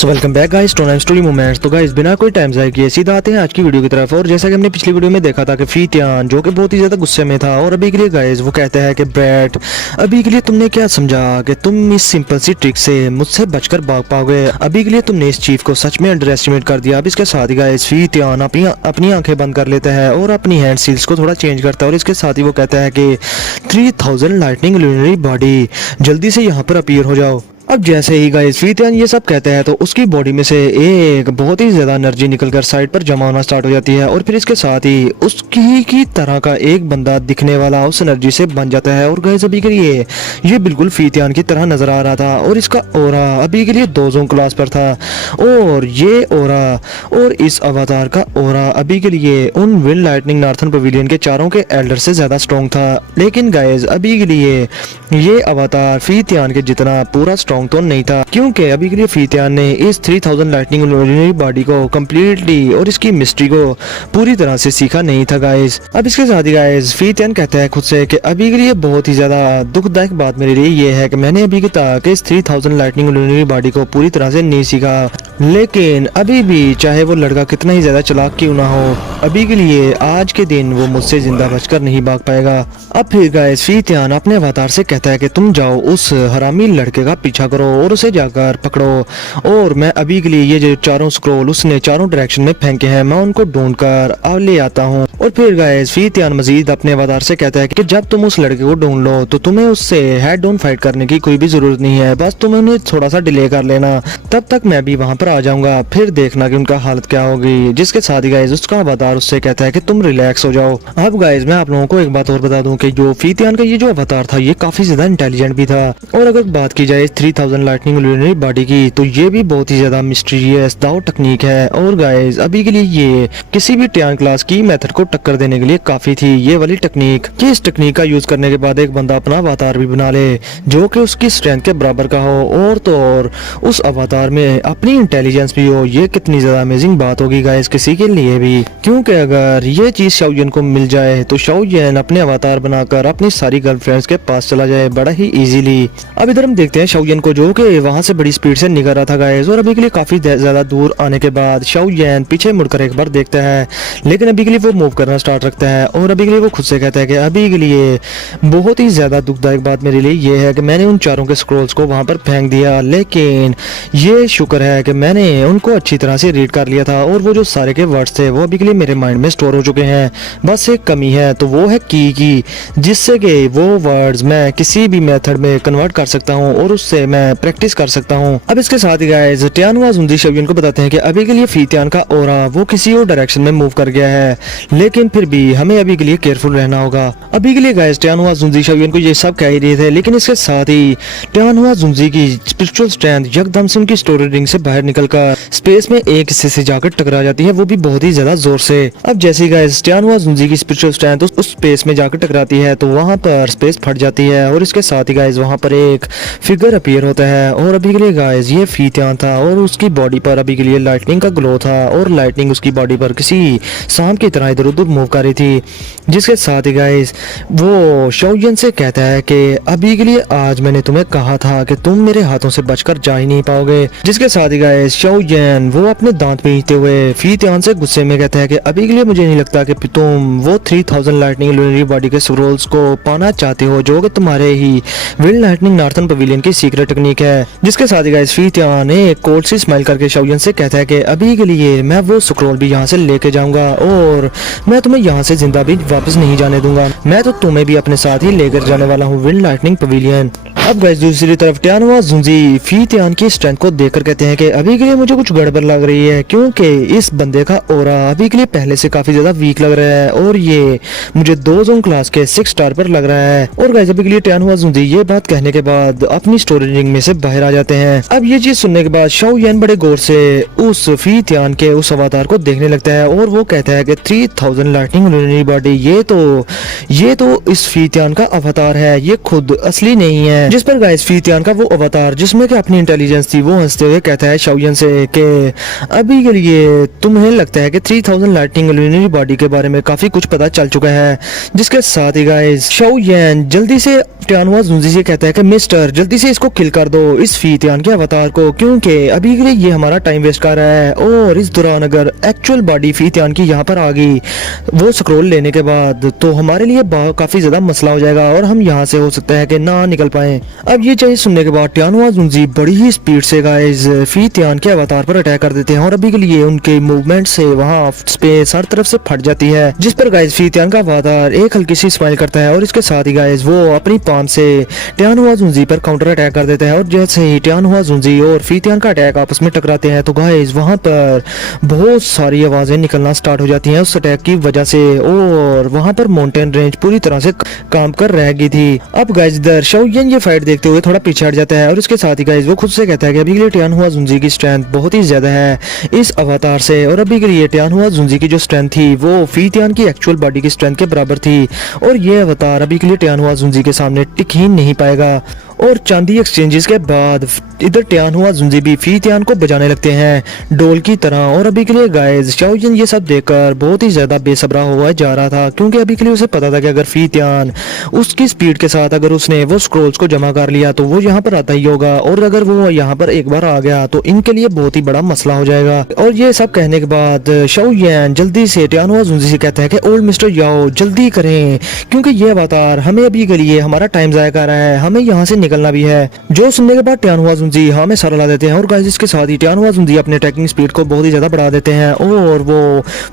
So welcome back guys to story moments. तो guys बिना कोई टाइम ज़ाया किए सीधा आते हैं आज की वीडियो की तरफ। और जैसा कि हमने पिछली वीडियो में देखा था कि फी तियान जो कि बहुत ही ज़्यादा गुस्से में था और अभी के लिए गाइस वो कहता है कि ब्रैट अभी के लिए तुमने क्या समझा कि तुम इस सिंपल सी ट्रिक से मुझसे बचकर भाग पाओगे। अभी के लिए तुमने इस चीफ को सच में अंडर एस्टिमेट कर दिया। अब इसके साथ ही गाइस फी तियान अपनी आंखें बंद कर लेता है और अपनी हैंड सील्स को थोड़ा चेंज करता है और इसके साथ ही वो कहता है कि 3000 लाइटनिंग लूनरी बॉडी जल्दी से यहाँ पर अपीयर हो जाओ। अब जैसे ही गाइस फी तियान ये सब कहते हैं तो उसकी बॉडी में से एक बहुत ही ज्यादा एनर्जी निकलकर साइड पर जमा होना स्टार्ट हो जाती है और फिर इसके साथ ही उसकी की तरह का एक बंदा दिखने वाला उस एनर्जी से बन जाता है। और गाइस अभी के लिए ये बिल्कुल फी तियान की तरह नजर आ रहा था और इसका ओरा अभी के लिए 2 जोन क्लास पर था और ये ओरा और इस अवतार का ओरा अभी के लिए उन विंड लाइटनिंग नॉर्थन पवेलियन के चारों के एल्डर से ज्यादा स्ट्रॉन्ग था। लेकिन गाइस अभी के लिए ये अवतार फी तियान के जितना पूरा स्ट्रॉन्ग तो नहीं था, क्योंकि अभी के लिए फी तियान ने इस 3000 लाइटनिंग लूनरी बॉडी को कम्प्लीटली और इसकी मिस्ट्री को पूरी तरह से सीखा नहीं था गाइस। अब इसके साथ ही गाइस फी तियान कहता है खुद से कि अभी के लिए बहुत ही ज्यादा दुखदायक बात मेरे लिए ये है कि मैंने अभी तक इस 3000 लाइटनिंग लूनरी बॉडी को पूरी तरह से नहीं सीखा। लेकिन अभी भी चाहे वो लड़का कितना ही ज्यादा चालाक क्यों ना हो, अभी के लिए आज के दिन वो मुझसे जिंदा बचकर नहीं भाग पाएगा। अब फिर गाइस फी तियान अपने अवतार से कहता है कि तुम जाओ उस हरामी लड़के का पीछा करो और उसे जाकर पकड़ो और मैं अभी के लिए ये जो चारों स्क्रोल उसने चारों डायरेक्शन में फेंके हैं मैं उनको ढूंढकर ले आता हूँ। और फिर गाइस फी तियान मजीद अपने अवतार से कहता है कि जब तुम उस लड़के को ढूंढ लो तो तुम्हें उससे हेड ऑन फाइट करने की कोई भी जरूरत नहीं है, बस तुम्हें उन्हें थोड़ा सा डिले कर लेना, तब तक मैं भी वहां पर आ जाऊंगा, फिर देखना कि उनका हालत क्या होगी। जिसके साथ ही गाइस उसका अवतार उससे कहता है कि तुम रिलैक्स हो जाओ। अब गाइस मैं आप लोगों को एक बात और बता दूं कि जो फी तियान का ये जो अवतार था ये काफी ज्यादा इंटेलिजेंट भी था और अगर बात की जाए 3000 लाइटनिंग लूनरी बॉडी की तो ये भी बहुत ही ज्यादा मिस्टीरियस दाव टेक्निक है। और गाइस अभी के लिए ये किसी भी तियान क्लास की मेथड को टक्कर देने के लिए काफी थी ये वाली टेक्निक कि इस टेक्निक का यूज करने के बाद एक बंदा अपना अवतार भी बना ले जो कि उसकी स्ट्रेंथ के बराबर का हो और तो और उस अवतार में अपनी इंटेलिजेंस भी हो। ये कितनी ज्यादा अमेजिंग बात होगी गाइस किसी के लिए भी, क्योंकि अगर ये चीज शाओयन को मिल जाए तो शाओयन अपने अवतार बनाकर अपनी सारी गर्लफ्रेंड्स के पास चला जाए बड़ा ही इजीली। अब इधर हम देखते हैं शाओयन को जो कि वहां से बड़ी स्पीड से निकल रहा था गाइस और अभी के लिए काफी ज्यादा दूर आने के बाद शाओयन पीछे मुड़कर एक बार देखता है, लेकिन अभी के लिए वो मूव करना स्टार्ट रखता है और अभी के लिए वो खुद से कहता है कि अभी के लिए बहुत ही ज्यादा दुखदायक बात मेरे लिए ये है कि मैंने उन चारों के स्क्रोल्स को वहां पर फेंक दिया, लेकिन ये शुक्र है कि मैंने उनको अच्छी तरह से रीड कर लिया था और वो जो सारे के वर्ड्स थे वो अभी के लिए मेरे माइंड में स्टोर हो चुके हैं। बस एक कमी है तो वो है की जिससे कि वो वर्ड्स मैं किसी भी मेथड में कन्वर्ट कर सकता हूँ और उससे मैं प्रैक्टिस कर सकता हूँ। अब इसके साथ ही गाइस तियान जुंजी शाओयन को बताते हैं कि अभी के लिए फी तियान का ओरा वो किसी और डायरेक्शन में मूव कर गया है, लेकिन फिर भी हमें अभी के लिए केयरफुल रहना होगा। अभी के लिए गाइस तियान जुंजी शाओयन को ये सब कह ही रहे थे, लेकिन इसके साथ ही तियान जुंजी की स्पिरिचुअल स्ट्रेंथ यकदम से उनकी स्टोरी रिंग से बाहर निकलकर स्पेस में एक हिस्से से जाकर टकरा जाती है, वो भी बहुत ही ज्यादा जोर से। अब जैसे ही गाइस तियान जुंजी की स्पिरिचुअल स्ट्रेंथ उस स्पेस में जाकर टकराती है तो वहां पर स्पेस फट जाती है और इसके साथ ही गाइस वहां पर एक फिगर अपीयर होता है और अभी के लिए गाइस ये फी तियान था और उसकी बॉडी पर अभी के लिए लाइटनिंग का ग्लो था और लाइटनिंग उसकी बॉडी पर किसी सांप की तरह इधर उधर मूव कर रही थी। जिसके साथ ही गाइस वो शाओयन से कहता है कि अभी के लिए आज मैंने तुम्हें कहा था कि तुम मेरे हाथों से बचकर जा ही नहीं पाओगे। जिसके साथ ही गाइस शाओयन वो अपने दांत पीटते हुए फी तियान से गुस्से में कहता है कि अभी के लिए मुझे नहीं लगता कि तुम वो 3000 लाइटनिंग लूनरी बॉडी के स्क्रोल्स को पाना चाहते हो जो कि तुम्हारे ही विंड लाइटनिंग नॉर्थन पवेलियन की सीक्रेट टेक्निक है। जिसके साथ ही गाइस फी तियान एक कोल्ड सी स्माइल करके शाओयन से कहता है कि अभी के लिए मैं वो स्क्रोल भी यहाँ से लेके जाऊंगा और मैं तुम्हें यहाँ से जिंदा भी वापस नहीं जाने दूंगा, मैं तो तुम्हें भी अपने साथ ही लेकर जाने वाला हूँ विंड लाइटनिंग पवेलियन। अब गाइस दूसरी तरफ तियान जुंजी फी तियान की स्ट्रेंथ को देखकर कहते हैं कि अभी के लिए मुझे कुछ गड़बड़ लग रही है, क्योंकि इस बंदे का ओरा अभी के लिए पहले से काफी ज्यादा वीक लग रहा है और ये मुझे 2 जोन क्लास के 6 स्टार पर लग रहा है। और गाइस अभी के लिए तियान जुंजी ये बात कहने के बाद अपनी स्टोरी रिंग में से बाहर आ जाते हैं। अब ये चीज सुनने के बाद शाओयन बड़े गौर से उस फी तियान के उस अवतार को देखने लगता है और वो कहता है कि 3000 लाइटनिंग लूनरी बॉडी ये तो इस फी तियान का अवतार है, ये खुद असली नहीं है। जिस पर गाइस फीतियान का वो अवतार जिसमें कि अपनी इंटेलिजेंस थी वो हंसते हुए कहता है शाओयन से कि अभी के लिए तुम्हें लगता है कि 3000 लाइटनिंग लूनरी बॉडी के बारे में काफी कुछ पता चल चुका है। जिसके साथ ही गाइस शाओयन जल्दी से टियानहुआ जुंजी से कहता है कि मिस्टर जल्दी से इसको किल कर दो, इस फीतियान के अवतार को, क्योंकि अभी के लिए ये हमारा टाइम वेस्ट कर रहा है और इस दौरान अगर एक्चुअल बॉडी फीतियान की यहाँ पर आ गई वो स्क्रॉल लेने के बाद तो हमारे लिए काफी ज्यादा मसला हो जाएगा और हम यहाँ से हो सकता है कि ना निकल पाए। अब ये चाहिए सुनने के बाद टियानहुआ जुंजी बड़ी ही स्पीड से गाइस फीतियान के अवतार पर अटैक कर देते हैं और अभी के लिए उनके मूवमेंट से वहाँ स्पेस हर तरफ से फट जाती है। जिस पर गाइस फीतियान का अवतार एक हल्की सी स्माइल करता है और इसके साथ ही गाइस वो अपनी पाम से टियानहुआ जुंजी पर काउंटर अटैक कर देता है और जैसे ही टियानहुआ जुंजी और फीतियान का अटैक आपस में टकराते हैं तो गाइस वहाँ पर बहुत सारी आवाजें निकलना स्टार्ट हो जाती हैं उस अटैक की वजह से और वहाँ पर माउंटेन रेंज पूरी तरह से काम कर रह गई थी। अब गाइस इधर शाओयन ये फाइट देखते हुए थोड़ा पीछे हट जाता है और इसके साथ ही गाइस वो खुद से कहता है कि अभी के लिए टियानहुआ जुंजी की स्ट्रेंथ बहुत ही ज्यादा है इस अवतार से और अभी के लिए टियानहुआ जुंजी की जो स्ट्रेंथ थी वो फीतियान की एक्चुअल बॉडी की स्ट्रेंथ के बराबर थी और ये अवतार अभी के लिए टियानहुआ जुंजी के सामने टिक ही नहीं पाएगा। और चांदी एक्सचेंजेस के बाद इधर टियानहुआ जुंजी भी फीतियान को बजाने लगते हैं डोल की तरह और अभी के लिए गाइस शाओयन ये सब देखकर बहुत ही ज्यादा बेसब्रा हुआ जा रहा था क्योंकि अभी के लिए उसे पता था कि अगर फीतियान उसकी स्पीड के साथ अगर उसने वो स्क्रोल्स को जमा कर लिया तो वो यहाँ पर आता ही होगा और अगर वो यहाँ पर एक बार आ गया तो इनके लिए बहुत ही बड़ा मसला हो जाएगा। और ये सब कहने के बाद शाओयन जल्दी से टियानहुआ जुंजी से कहता है कि ओल्ड मिस्टर याओ जल्दी करें क्योंकि ये अवतार हमें अभी के लिए हमारा टाइम जाया कर रहा है, हमें यहाँ से निकलना भी है। जो सुनने के बाद टियानहुआ जुंजी हाँ में सर ला देते हैं और गाइस इसके साथ ही टियानहुआ जुंजी अपने अटैकिंग स्पीड को बहुत ही ज्यादा बढ़ा देते हैं और वो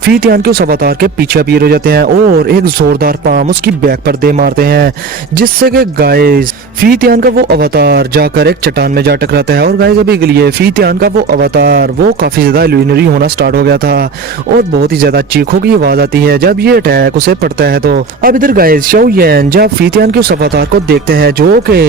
फीतियान के उस अवतार के पीछे अपीयर हो जाते हैं और एक जोरदार पाम उसकी बैक पर दे मारते हैं जिससे कि गाइस फीतियान का वो अवतार जाकर एक चट्टान में जा टकराता है। और गाइस अभी के लिए फीतियान का वो अवतार वो काफी ज्यादा इल्यूमिनरी होना स्टार्ट हो गया था और बहुत ही ज्यादा चीखों की आवाज आती है जब ये अटैक उसे पड़ता है। तो अब इधर गाइस शाओयन जब फीतियान के उस अवतार को देखते हैं जो कि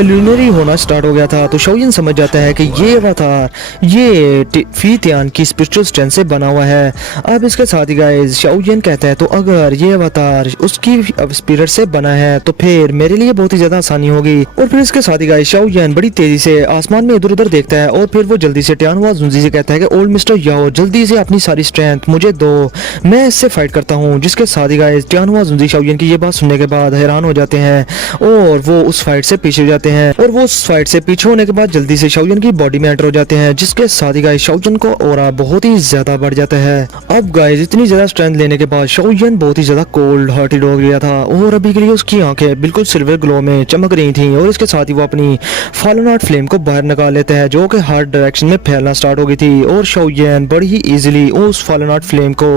इल्यूमिनरी होना स्टार्ट हो गया था तो शाओयन समझ जाता है कि ये अवतार ये फीतियान की स्पिरिचुअल स्ट्रेंथ से बना हुआ है। अब इसके साथ ही गाइस शाओयन कहता है तो अगर ये अवतार उसकी स्पिरिट से बना है तो फिर मेरे लिए बहुत ही ज्यादा आसानी होगी। और फिर इसके साथ ही गाइस शाओयन बड़ी तेजी से आसमान में इधर उधर देखता है और फिर वो जल्दी से टियानहुआ जुंजी से कहता है कि ओल्ड मिस्टर याओ जल्दी से अपनी सारी स्ट्रेंथ मुझे दो, मैं इससे फाइट करता हूँ। जिसके साथ ही गाइस टियानहुआ जुंजी शाओयन की ये बात सुनने के बाद हैरान हो जाते हैं और वो उस फाइट से पीछे हो जाते हैं और वो उस फाइट से पीछे होने के बाद जल्दी से शाओयन की बॉडी में एंटर हो जाते हैं जिसके साथ ही गाइस शाओयन को ऑरा बहुत ही ज्यादा बढ़ जाता है। अब गाइस इतनी ज्यादा स्ट्रेंथ लेने के बाद शाओयन बहुत ही ज्यादा कोल्ड हार्टेड हो गया था और अभी के लिए उसकी आंखें बिल्कुल सिल्वर ग्लो में चमक रही थी और इसके साथ ही वो अपनी फॉलन आउट फ्लेम को बाहर निकाल लेता है जो कि हर डायरेक्शन में फैलना स्टार्ट हो गई थी और शाओयन बड़ी ही इजीली उस फॉलन आउट फ्लेम को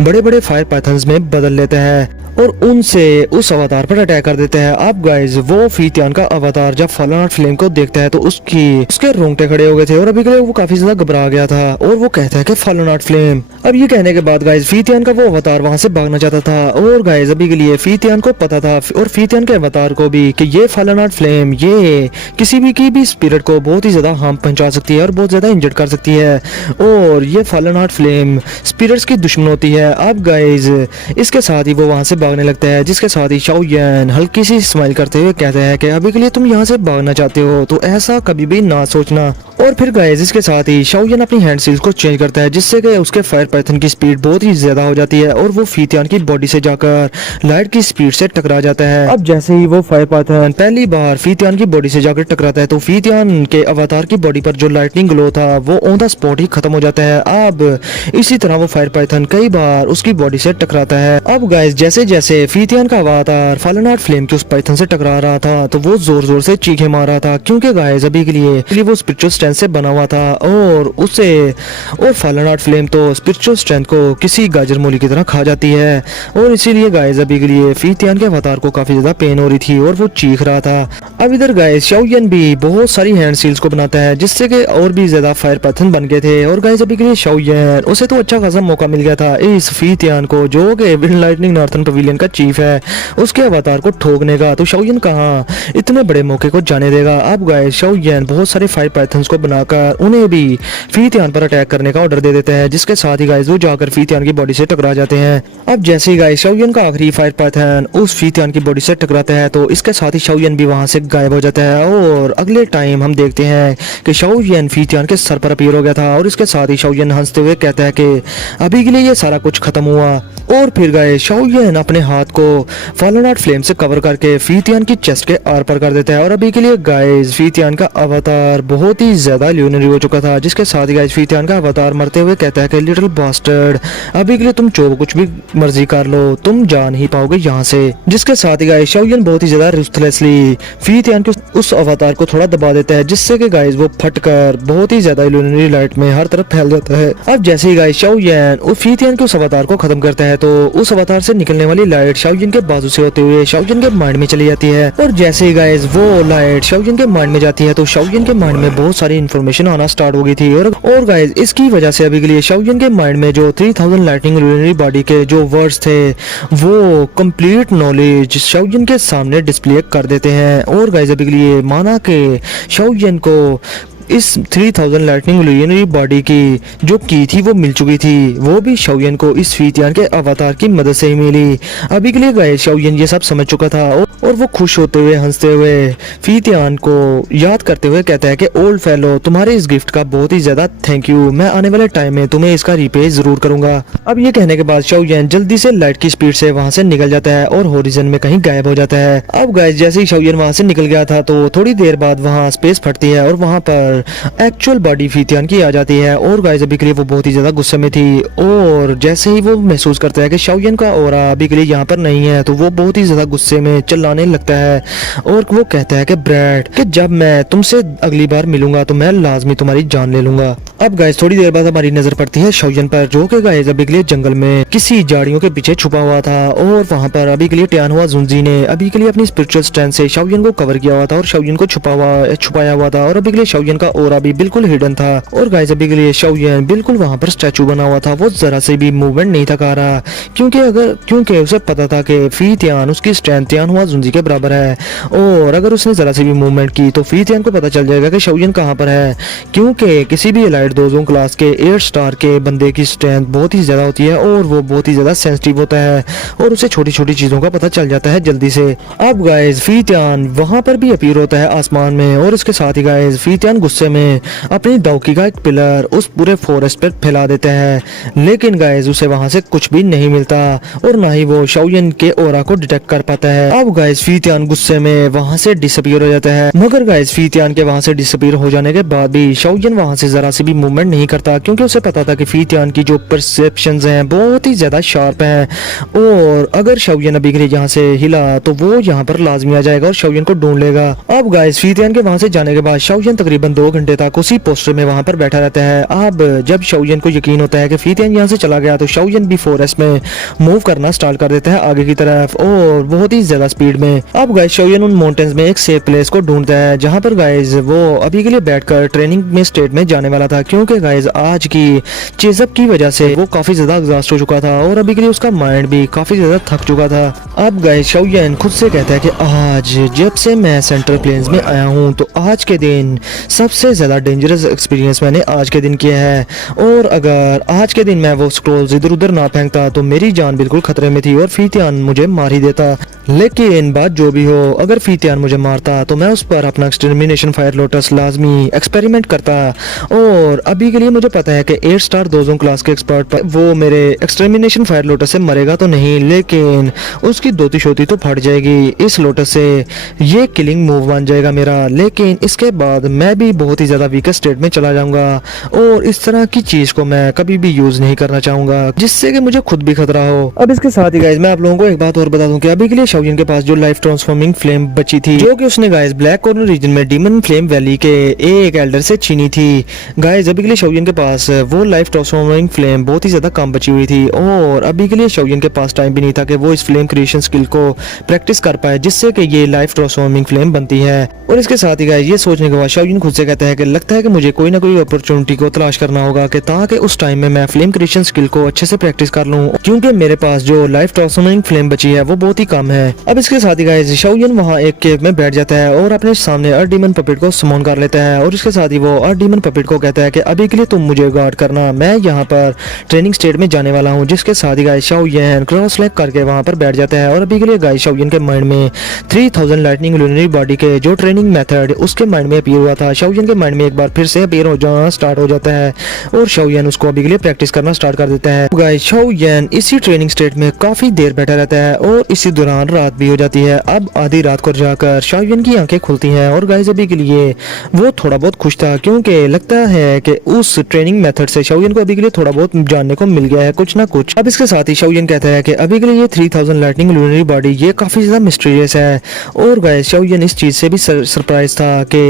बड़े बड़े फायर पैथर्न्स में बदल लेता है और उनसे उस अवतार पर अटैक कर देता है। अब गाइस वो फीतियान का अवतार जब फॉलन आउट फ्लेम को देखता है तो उसके रोंगटे खड़े हो गए थे और अभी के लिए वो काफी ज्यादा घबरा गया था और वो कहता है कि फॉलन आउट फ्लेम। अब ये कहने के बाद गाइस फीतियान का वो अवतार वहां से भागना चाहता था और गाइस अभी के लिए फीतियान को पता था और फीतियान के अवतार को भी कि ये फॉलन आउट फ्लेम ये किसी भी की भी स्पिरिट को बहुत ही ज्यादा हार्म पहुंचा सकती है और बहुत ज्यादा इंजर्ड कर सकती है और ये फॉलन आउट फ्लेम स्पिरिट्स की दुश्मन होती है। अब गाइस इसके साथ ही वो वहां से भागने लगता है जिसके साथ ही शाओयन हल्की सी स्माइल करते हुए कहता है कि अभी के लिए तुम यहाँ से भागना चाहते हो तो ऐसा कभी भी ना सोचना। और फिर गाइस इसके साथ ही शाओयन अपनी हैंड सील्स को चेंज करता है जिससे कि उसके फायर पाइथन की स्पीड बहुत ही ज्यादा हो जाती है और वो फीतियान की बॉडी से जाकर लाइट की स्पीड से टकरा जाता है। अब जैसे ही वो फायर पाइथन पहली बार फीतियान की बॉडी से जाकर टकराता है तो फीतियान के अवतार की बॉडी पर जो लाइटनिंग ग्लो था वो ऑन द स्पॉट ही खत्म हो जाता है। अब इसी तरह वो फायर पाइथन कई बार उसकी बॉडी से टकराता है। अब गाइस जैसे जैसे फीतियान का अवतार फॉलन आउट फ्लेम के उस पाइथन से टकरा रहा था तो वो जोर जोर से चीखे मार रहा था क्योंकि गाइस अभी के लिए वो स्पिरिचुअल स्ट्रेंथ से बना हुआ था और फॉलन आउट फ्लेम तो स्पिरिचुअल स्ट्रेंथ को किसी गाजर मूली की तरह खा जाती है और इसीलिए गाइस अभी के लिए फीतियान के अवतार को काफी ज्यादा पेन हो रही थी और वो चीख रहा था। अब इधर गाइस शाओयन भी बहुत सारी हैंड सील्स को बनाता है जिससे कि और भी ज्यादा फायर पैथन बन गए थे और गाइस अभी के लिए शाओयन उसे तो अच्छा खासा मौका मिल गया था इस फीतियान को जो कि विंड लाइटनिंग नॉर्थर्न पवेलियन का चीफ है उसके अवतार को ठोकने का। तो शाओयन कहाँ इतने बड़े मौके को जाने देगा। अब गाइस शाओयन शाओयन बहुत सारे फायर पाइथन्स को बनाकर उन्हें भी फी तियान पर अटैक करने का ऑर्डर दे देते हैं, जिसके साथ ही गाइस वो जाकर फी तियान की बॉडी से टकरा जाते हैं। अब जैसे ही गाइस शाओयन का आखिरी फायर पाइथन उस फी तियान की बॉडी से टकराता है तो इसके साथ ही शाओयन भी वहां से गायब हो जाता है और अगले टाइम हम देखते हैं कि शाओयन फी तियान के सर पर अपीयर हो गया था और इसके साथ ही शाओयन हंसते हुए कहता है कि अभी के लिए ये सारा कुछ खत्म हुआ। और फिर गाइस शाओयन अपने हाथ को फॉलन आउट फ्लेम से कवर करके फी तियान की चेस्ट के आर पर कर देता है और अभी के लिए गाइस फी तियान का अवतार बहुत ही ज्यादा ल्यूनरी हो चुका था, जिसके साथ ही गाइस फी तियान का अवतार मरते हुए कहता है कि लिटिल बास्टर्ड अभी के लिए तुम जो कुछ भी मर्जी कर लो, तुम जा नहीं पाओगे यहाँ से। जिसके साथ ही गाइस शाओयन बहुत ही ज्यादा रूथलेसली फी तियान के उस अवतार को थोड़ा दबा देता है, जिससे कि गाइस वो फटकर बहुत ही ज्यादा ल्यूनरी लाइट में हर तरफ फैल जाता है। अब जैसे ही गाइस शाओयन उस फी तियान के उस अवतार को खत्म करता है तो उस अवतार से निकलने वाली लाइट शाओयन के बाजू से होते हुए शाओयन के माइंड में चली जाती है और जैसे ही गाइस वो लाइट शाओयन के माइंड में जाती है तो शाओयन के माइंड में बहुत सारी इन्फॉर्मेशन आना स्टार्ट हो गई थी और गाइस इसकी वजह से अभी के लिए शाओयन के माइंड में जो 3000 लाइटनिंग ल्यूनरी बॉडी के जो वर्ड्स थे वो कंप्लीट नॉलेज शाओयन के सामने डिस्प्ले कर देते हैं और गाइस अभी के लिए माना के शाओयन को इस 3000 लाइटनिंग ल्यूनरी बॉडी की जो की थी वो मिल चुकी थी, वो भी शाओयन को इस फी तियान के अवतार की मदद से ही मिली। अभी के लिए गाइस शाओयन ये सब समझ चुका था और वो खुश होते हुए हंसते हुए फी तियान को याद करते हुए कहता है कि ओल्ड फेलो तुम्हारे इस गिफ्ट का बहुत ही ज्यादा थैंक यू, मैं आने वाले टाइम में तुम्हें इसका रिपे जरूर करूंगा। अब ये कहने के बाद शाओयन जल्दी से लाइट की स्पीड से वहां से निकल जाता है और होरिजन में कहीं गायब हो जाता है। अब गाइस जैसे ही शाओयन वहां से निकल गया था तो थोड़ी देर बाद वहां स्पेस फटती है और वहां पर एक्चुअल बॉडी फी तियान की आ जाती है और गाइस अभी के लिए वो बहुत ही ज्यादा गुस्से में थी और जैसे ही वो महसूस करता है कि शाओयन का ऑरा अभी के लिए यहाँ पर नहीं है तो वो बहुत ही ज्यादा गुस्से में चिल्लाने लगता है और वो कहता है कि ब्रैड कि जब मैं तुमसे अगली बार मिलूंगा तो मैं लाजमी तुम्हारी जान ले लूंगा। अब गाइस थोड़ी देर बाद हमारी नजर पड़ती है शाओयन पर, जो कि गाइस अभी के लिए जंगल में किसी झाड़ियों के पीछे छुपा हुआ था और वहां पर अभी के लिए टियानहुआ जुनजी ने अभी के लिए अपनी स्पिरिचुअल स्ट्रेंथ से शाओयन को कवर किया हुआ था और शाओयन को छुपाया हुआ था और अभी के लिए शाओयन का ऑरा भी बिल्कुल हिडन था और गाइस अभी के लिए शाओयन बिल्कुल वहां पर स्टैचू बना हुआ था, वो जरा से भी मूवमेंट नहीं था कर रहा क्योंकि उसे पता था कि फी तियान उसकी स्ट्रेंथ टियानहुआ जुनजी के बराबर है और अगर उसने जरा से भी मूवमेंट की तो फी तियान को पता चल जाएगा कि शाओयन कहां पर है, क्योंकि किसी भी एलाइट दोजों क्लास के 8 स्टार के बंदे की स्ट्रेंथ बहुत ही ज्यादा होती है और वो बहुत ही ज्यादा सेंसिटिव होता है और उसे छोटी छोटी चीजों का पता चल जाता है जल्दी से। अब गाइस फी तियान वहां पर भी अपीयर होता है आसमान में और इसके साथ ही गाइस फी तियान गुस्से में अपनी दाउकी का एक पिलर उस पूरे फॉरेस्ट पर फैला देता है, लेकिन गाइस उसे वहां से कुछ भी नहीं मिलता और ना ही वो शाओयन के ऑरा को डिटेक्ट कर पाता है। अब गाइस फी तियान गुस्से में वहां से डिसअपीयर हो जाता है, मगर गाइस फी तियान के वहां से डिसअपीयर हो जाने के बाद भी शाओयन वहां से जरा से भी मूवमेंट नहीं करता, क्योंकि उसे पता था कि फी तियान की जो परसेप्शंस हैं बहुत ही ज्यादा शार्प हैं और अगर शाओयन अभी के लिए यहाँ से हिला तो वो यहाँ पर लाजमी आ जाएगा और शाओयन को ढूंढ लेगा। अब गाइस फी तियान के वहां से जाने के बाद शाओयन तकरीबन 2 घंटे तक उसी पोस्टर में वहां पर बैठा रहता है। अब जब शाओयन को यकीन होता है कि फी तियान यहाँ से चला गया तो शाओयन भी फॉरेस्ट में मूव करना स्टार्ट कर देता है आगे की तरफ और बहुत ही ज्यादा स्पीड में। अब गाइस शाओयन उन माउंटेन्स में एक सेफ प्लेस को ढूंढता है जहाँ पर गाइस वो अभी के लिए बैठकर ट्रेनिंग में स्टेट में जाने वाला था, क्योंकि गाइस आज की चेजअप की वजह से वो काफी ज्यादा एग्जॉस्ट हो चुका था और अभी के लिए उसका माइंड भी काफी ज्यादा थक चुका था। अब गाइस शाओयन खुद से कहता है कि आज जब से मैं सेंट्रल प्लेन्स में आया हूँ तो आज के दिन सबसे ज्यादा डेंजरस एक्सपीरियंस मैंने आज के दिन किया है और अगर आज के दिन मैं वो स्क्रोल्स इधर उधर ना फेंकता तो मेरी जान बिल्कुल खतरे में थी और फी तियान मुझे मार ही देता। लेकिन बात जो भी हो, अगर फी तियान मुझे मारता तो मैं उस पर अपना एक्सटर्मिनेशन फायर लोटस लाजमी एक्सपेरिमेंट करता और अभी के लिए मुझे पता है कि 8 स्टार दोजों क्लास के एक्सपर्ट वो मेरे एक्सटर्मिनेशन फायर लोटस से मरेगा तो नहीं, लेकिन उसकी दोती शोती तो फट जाएगी। इस लोटस से ये किलिंग मूव बन जाएगा मेरा, लेकिन इसके बाद मैं भी बहुत ही ज्यादा वीकर स्टेट में चला जाऊंगा और इस तरह की चीज को मैं कभी भी यूज नहीं करना चाहूंगा जिससे कि मुझे खुद भी खतरा हो। अब इसके साथ ही गाइस मैं आप लोगों को एक बात और बता दूं कि अभी के लिए शाओयन के पास जो लाइफ ट्रांसफॉर्मिंग फ्लेम बची थी जो कि उसने गाइस ब्लैक कॉर्नर रीजन में डीमन फ्लेम वैली के एक एल्डर से छीनी थी। गाइस अभी के लिए शाओयन के पास वो लाइफ ट्रांसफॉर्मिंग फ्लेम बहुत ही ज्यादा कम बची हुई थी और अभी के लिए शाओयन के पास टाइम भी नहीं था कि वो इस फ्लेम क्रिएशन स्किल को प्रैक्टिस कर पाए जिससे कि ये लाइफ ट्रांसफॉर्मिंग फ्लेम बनती है। और इसके साथ ही गाइस ये सोचने के बाद शाओयन खुद से कहता है कि लगता है कि मुझे कोई ना कोई अपॉर्चुनिटी को तलाश करना होगा कि ताकि उस टाइम में मैं फ्लेम क्रिएशन स्किल को अच्छे से प्रैक्टिस कर लूं, क्योंकि मेरे पास जो लाइफ ट्रांसफॉर्मिंग फ्लेम बची है वो बहुत ही कम है। अब इसके साथ ही गाइस शाओयन वहाँ एक केव में बैठ जाता है और अपने सामने अर्थ डीमन पपेट को समन कर लेता है और इसके साथ ही वो अर्थ डीमन पपेट को कहता है कि अभी के लिए तुम मुझे गार्ड करना, मैं यहाँ पर ट्रेनिंग स्टेट में जाने वाला हूँ। जिसके साथ ही गाइस शाओयन क्रॉस लेग करके वहाँ पर बैठ जाता है और अभी के लिए गाइस शाओयन के माइंड में 3000 लाइटनिंग लूनरी बॉडी के जो ट्रेनिंग मेथड उसके माइंड में अपीयर हुआ था, शाओयन के माइंड में एक बार फिर से अपीयर हो जाना स्टार्ट हो जाता है और शाओयन उसको अभी के लिए प्रैक्टिस करना स्टार्ट कर देता है। गाइस शाओयन इसी ट्रेनिंग स्टेट में काफी देर बैठा रहता है और इसी दौरान रात भी हो जाती है। अब आधी रात को जाकर शाओयन की आंखें खुलती हैं और गाइस अभी के लिए वो थोड़ा बहुत खुश था, क्योंकि लगता है कि उस ट्रेनिंग मेथड से शाओयन को अभी के लिए थोड़ा बहुत जानने को मिल गया है कुछ ना कुछ। अब इसके साथ ही शाओयन कहता है कि अभी के लिए ये 3000 लाइटनिंग लूनरी बॉडी ये काफी ज्यादा मिस्टीरियस है और गाइस शाओयन इस चीज से भी सरप्राइज था कि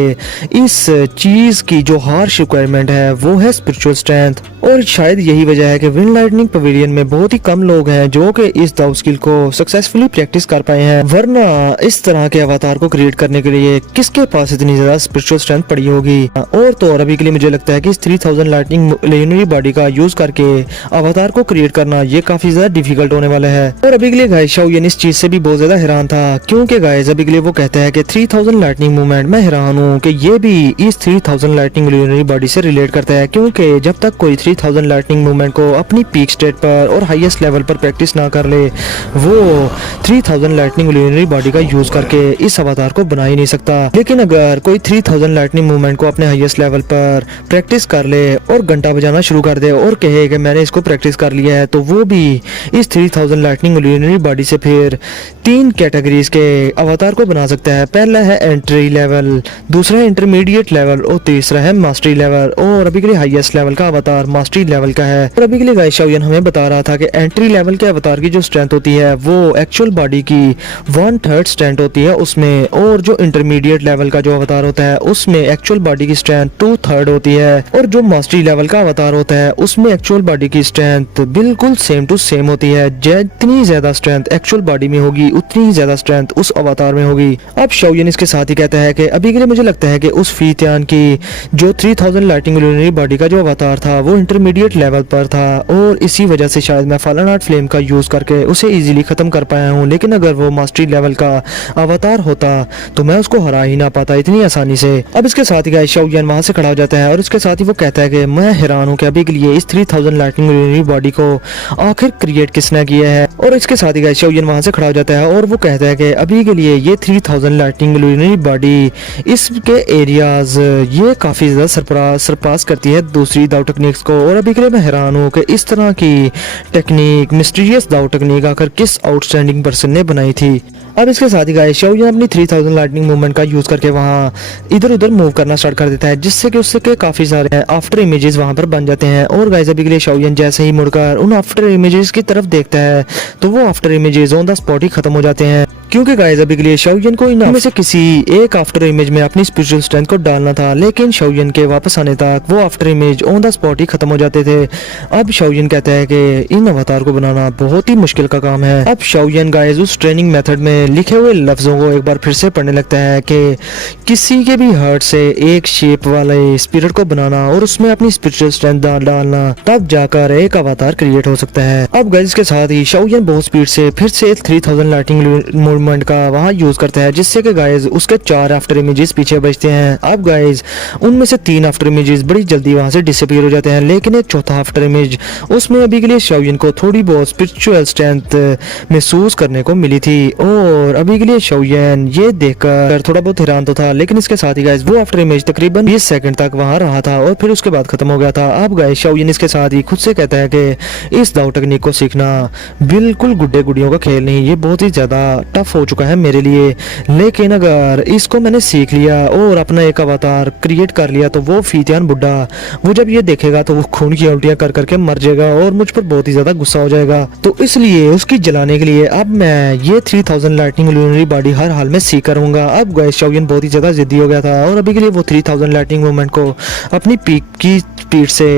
इस चीज की जो हार्श रिक्वायरमेंट है वो है स्पिरिचुअल स्ट्रेंथ और शायद यही वजह है कि विंड लाइटनिंग पवेलियन में बहुत ही कम लोग हैं जो कि इस दाव स्किल को सक्सेसफुली प्रैक्टिस कर पाए हैं, वरना इस तरह के अवतार को क्रिएट करने के लिए किसके पास इतनी ज्यादा स्पिरिचुअल स्ट्रेंथ पड़ी होगी। और तो और अभी के लिए मुझे लगता है कि इस 3000 लाइटनिंग लूनरी बॉडी का यूज करके अवतार को क्रिएट करना ये काफी ज्यादा डिफिकल्ट होने वाला है। और अभी के लिए गाइस शाओयन इस चीज से भी बहुत ज्यादा हैरान था, क्योंकि गाइस अभी के लिए वो कहता है कि 3000 लाइटनिंग मूवमेंट, मैं हैरान हूँ कि ये भी इस 3000 लाइटनिंग लूनरी बॉडी से रिलेट करता है, क्योंकि जब तक कोई 3000 लाइटनिंग मूवमेंट को अपनी पीक स्टेट पर और हाईएस्ट लेवल पर प्रैक्टिस ना कर ले, वो 3000 लाइटनिंग लूनरी बॉडी का यूज करके इस अवतार को बना ही नहीं सकता। लेकिन अगर कोई 3000 लाइटनिंग मूवमेंट को अपने हाईएस्ट लेवल पर प्रैक्टिस कर ले और घंटा बजाना शुरू कर दे और कहे कि मैंने इसको प्रैक्टिस कर लिया है, तो वो भी इस 3000 लाइटनिंग लूनरी बॉडी से फिर 3 कैटेगरीज के अवतार को बना सकता है। पहला है एंट्री लेवल, दूसरा है इंटरमीडिएट लेवल और तीसरा है मास्टरी लेवल। और अभी के लिए हाईएस्ट लेवल का अवतार मास्टरी लेवल का है। और अभी के लिए गाइस शाओयन हमें बता रहा था कि एंट्री लेवल के अवतार की जो स्ट्रेंथ होती है वो एक्चुअल बॉडी की 1/3 स्ट्रेंथ होती है उसमें, और जो इंटरमीडिएट लेवल का जो अवतार होता है उसमें एक्चुअल बॉडी की स्ट्रेंथ 2/3 होती है, और जो मास्टरी लेवल का अवतार होता है उसमें एक्चुअल बॉडी की स्ट्रेंथ बिल्कुल सेम टू सेम होती है। जितनी ज्यादा स्ट्रेंथ एक्चुअल बॉडी में होगी उतनी ही ज्यादा स्ट्रेंथ उस अवतार में होगी। अब शाओयन इसके साथ ही कहता है कि अभी के लिए मुझे लगता है कि उस फीतियान की जो 3000 लाइटनिंग लूनरी बॉडी का जो अवतार था वो इंटरमीडिएट लेवल पर था, और इसी वजह से शायद मैं फॉलन आर्ट फ्लेम का यूज करके उसे इजीली खत्म कर पाया हूँ। लेकिन अगर वो मास्टरी लेवल का अवतार होता तो मैं उसको हरा ही ना पाता इतनी आसानी से। अब इसके साथ ही गाइस शाओयन वहां से खड़ा हो जाता है और इसके साथ ही वो कहता है कि मैं हैरान हूँ कि अभी के लिए इस 3000 लाइटनिंग लूनरी बॉडी को आखिर क्रिएट किसने किया है। और इसके साथ ही गाइस शाओयन वहां से खड़ा हो जाता है और वो कहता है कि अभी के लिए ये 3000 लाइटनिंग लूनरी बॉडी इसके एरियाज ये काफी ज्यादा सरपास करती है दूसरी दाव टेक्निक्स को। और अभी के लिए मैं हैरान हूँ कि इस तरह की टेक्निक मिस्टीरियस दाव टेक्निक आखिर किस आउटस्टैंडिंग पर्सन ने बनाई थी। अब इसके साथ ही गाइस शाओयन अपनी 3000 लाइटनिंग मूवमेंट का यूज करके वहाँ इधर उधर मूव करना स्टार्ट कर देता है, जिससे कि उससे काफी सारे आफ्टर इमेजेस वहाँ पर बन जाते हैं। और गाइस अभी के लिए शाओयन जैसे ही मुड़कर उन आफ्टर इमेजेस की तरफ देखता है तो वो after images on the spot ही खत्म हो जाते हैं, क्योंकि गाइस अभी के लिए शाओयन को इनमें से किसी एक आफ्टर इमेज में अपनी स्पिरिचुअल स्ट्रेंथ को डालना था, लेकिन शाओयन के वापस आने तक वो after image on the spot ही खत्म हो जाते थे। अब शाओयन कहता है कि इन अवतार को बनाना बहुत ही मुश्किल का काम है। अब शाओयन गाइस उस ट्रेनिंग मेथड में लिखे हुए लफ्जों को एक बार फिर से पढ़ने लगता है कि किसी के भी हार्ट से एक शेप वाले स्पिरिट को बनाना और उसमें अपनी स्पिरिचुअल स्ट्रेंथ डालना, तब जाकर एक अवतार क्रिएट हो सकता है। अब गाइस के साथ ही शाओयन बहुत स्पीड से फिर से 3000 लाइटनिंग मूवमेंट का वहां यूज करता है, जिससे कि गाइस उसके 4 आफ्टर इमेजेस पीछे बचते हैं। अब गाइस उनमें से 3 आफ्टर इमेजेस बड़ी जल्दी वहां से डिसअपीयर हो जाते हैं, लेकिन एक चौथा आफ्टर इमेज उसमें अभी के लिए शाओयन को थोड़ी बहुत स्पिरिचुअल स्ट्रेंथ महसूस करने को मिली थी। और अभी के लिए शाओयन ये देखकर थोड़ा बहुत हैरान तो था, लेकिन इसके साथ ही गाइस वो आफ्टर इमेज तकरीबन 20 सेकंड तक वहां रहा था और फिर उसके बाद खत्म हो गया था। अब गाइस शाओयन इसके साथ ही खुद से कहता है कि इस दाव टेक्निक को सीखना बिल्कुल गुड्डे गुड़ियों का खेल नहीं, ये बहुत ही ज्यादा टफ हो चुका है मेरे लिए। लेकिन अगर इसको मैंने सीख लिया और अपना एक अवतार क्रिएट कर लिया तो वो फीतियान बुड्ढा वो जब ये देखेगा तो वो खून की उल्टियां कर करके मर जाएगा और मुझ पर बहुत ही ज्यादा गुस्सा हो जाएगा। तो इसलिए उसकी जलाने के लिए अब मैं ये 3000 लाइटनिंग लूनरी बॉडी हर हाल में सीख करूंगा। अब गाइस शाओयन बहुत ही ज्यादा जिद्दी हो गया था और अभी के लिए वो 3000 लाइटनिंग मूवमेंट को अपनी पीक की स्पीड से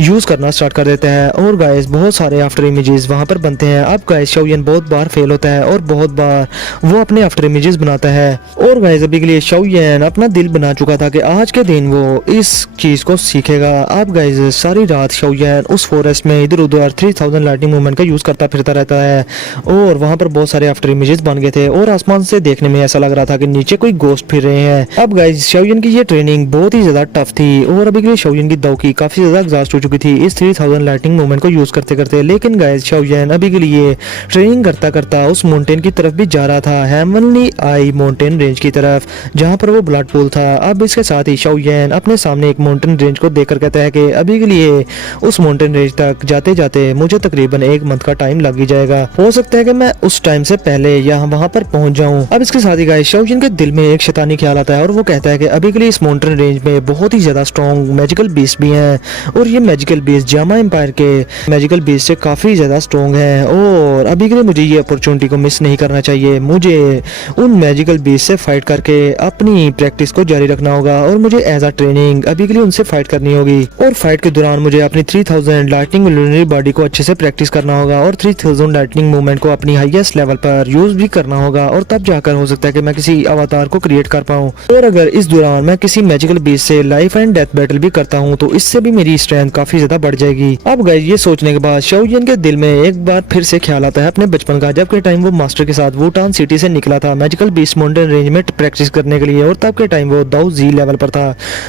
यूज करना स्टार्ट कर देता है। और गाइस बहुत सारे आफ्टर इमेजेस वहां पर बनते हैं। अब गाइस शाओयन बहुत बार फेल होता है और बहुत बार वो अपने आफ्टर इमेजेस बनाता है। और गाइस अभी के लिए शाओ यान अपना दिल बना चुका था कि आज के दिन वो इस चीज को सीखेगा। अब गाइस सारी रात शाओ यान उस फॉरेस्ट में इधर उधर 3000 लाइटिंग मूवमेंट का यूज करता फिरता रहता है और वहां पर बहुत सारे आफ्टर इमेजेस बन गए थे और आसमान से देखने में ऐसा लग रहा था कि नीचे कोई गोश्त फिर रहे हैं। अब गाइस शाओ यान की ये ट्रेनिंग बहुत ही ज्यादा टफ थी और अभी के लिए शाओ यान की दाव की काफी ज्यादा एग्जॉस्ट हो चुकी थी इस 3000 लाइटिंग मूवमेंट को यूज करते करते। लेकिन गाइस शाओ यान अभी के लिए ट्रेनिंग करता करता उस माउंटेन की तरफ भी जा रहा था, हेवनली आई माउंटेन रेंज की तरफ, जहां पर वो ब्लड पूल था। अब इसके साथ ही शाओ यान अपने सामने एक माउंटेन रेंज को देखकर कहता है कि अभी के लिए उस माउंटेन रेंज तक जाते जाते मुझे तकरीबन 1 मंथ का टाइम लग ही जाएगा। हो सकता है कि मैं उस टाइम से पहले यहाँ वहां पर पहुंच जाऊं। अब इसके साथ ही गाइस शाओ यान के दिल में एक शैतानी ख्याल आता है और वो कहता है कि अभी के लिए इस माउंटेन रेंज में बहुत ही ज्यादा स्ट्रॉन्ग मैजिकल बीस्ट भी हैं और ये मैजिकल बीस्ट जामा एम्पायर के मैजिकल बीस्ट से काफी ज्यादा स्ट्रॉन्ग है और अभी के लिए मुझे ये अपॉर्चुनिटी को मिस नहीं करना चाहिए। मुझे उन मैजिकल बीस्ट से फाइट करके अपनी प्रैक्टिस को जारी रखना होगा और मुझे एज अ ट्रेनिंग अभी के लिए उनसे फाइट करनी होगी और फाइट के दौरान मुझे अपनी 3000 लाइटनिंग लुनरी बॉडी को अच्छे से प्रैक्टिस करना होगा और 3000 लाइटनिंग मूवमेंट को अपनी हाईएस्ट लेवल पर यूज भी करना होगा और तब जाकर हो सकता है कि मैं किसी अवतार को क्रिएट कर पाऊं। और अगर इस दौरान मैं किसी मैजिकल बीस्ट से लाइफ एंड डेथ बैटल भी करता हूं तो इससे भी मेरी स्ट्रेंथ काफी ज्यादा बढ़ जाएगी। अब गाइस ये सोचने के बाद शाओ यान के दिल में एक बार फिर से ख्याल आता है अपने बचपन का, जब के टाइम वो मास्टर के साथ वुटान सिटी से निकला था मैजिकल बीस्ट माउंटेन रेंज में प्रैक्टिस करने के लिए और तब के टाइम वो दाऊ जी लेवल पर था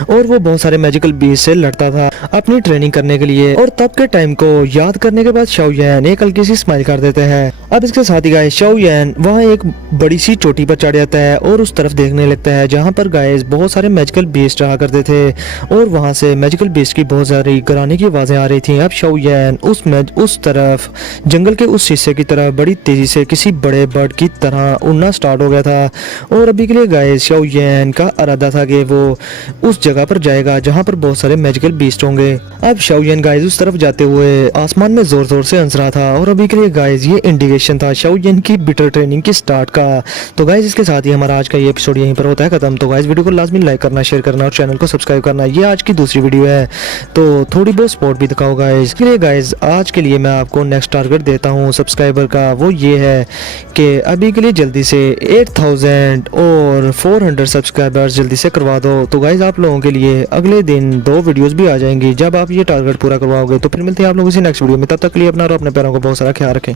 और वो बहुत सारे मैजिकल बीस्ट से लड़ता था अपनी ट्रेनिंग करने के लिए। और तब के टाइम को याद करने के बाद शाओ यान एक हल्की सी स्माइल कर देते हैं। अब इसके साथ ही गाइस शाओ यान वहाँ एक बड़ी सी चोटी पर चढ़ जाता है और उस तरफ देखने लगता है जहाँ पर गाइस बहुत सारे मैजिकल बीस्ट रहा करते थे और वहाँ से मैजिकल बीस्ट की बहुत सारी गराने की आवाजें आ रही थी। अब शाओ यान उस तरफ जंगल के उस हिस्से की तरफ बड़ी तेजी से किसी बड़े बर्ड की तरह उड़ना स्टार्ट हो गया था और अभी के लिए गाइस शाओ यान का इरादा था कि वो उस जगह पर जाएगा जहाँ पर बहुत सारे मैजिकल बीस्ट होंगे। अब शाओ यान गाइस उस तरफ जाते हुए आसमान में जोर जोर से हंस रहा था और अभी के लिए गाइस ये इंडिकेशन था शाओ यान की बिटर ट्रेनिंग की स्टार्ट का। तो गाइस इसके साथ ही हमारा आज का ये एपिसोड यहीं पर होता है खत्म। तो गाइस वीडियो को लाजमी लाइक करना, शेयर करना और चैनल को सब्सक्राइब करना। ये आज की दूसरी वीडियो है तो थोड़ी बहुत सपोर्ट भी दिखाओ गाइस। इसके लिए गाइस आज के लिए मैं आपको नेक्स्ट टारगेट देता हूँ सब्सक्राइबर का, वो ये है कि अभी के लिए जल्दी से 8000 और 400 सब्सक्राइबर्स जल्दी से करवा दो। तो गाइस आप लोगों के लिए अगले दिन 2 वीडियोस भी आ जाएंगी जब आप ये टारगेट पूरा करवाओगे। तो फिर मिलते हैं आप लोगों से नेक्स्ट वीडियो में, तब तक के लिए अपना और अपने पैरों को बहुत सारा ख्याल रखें।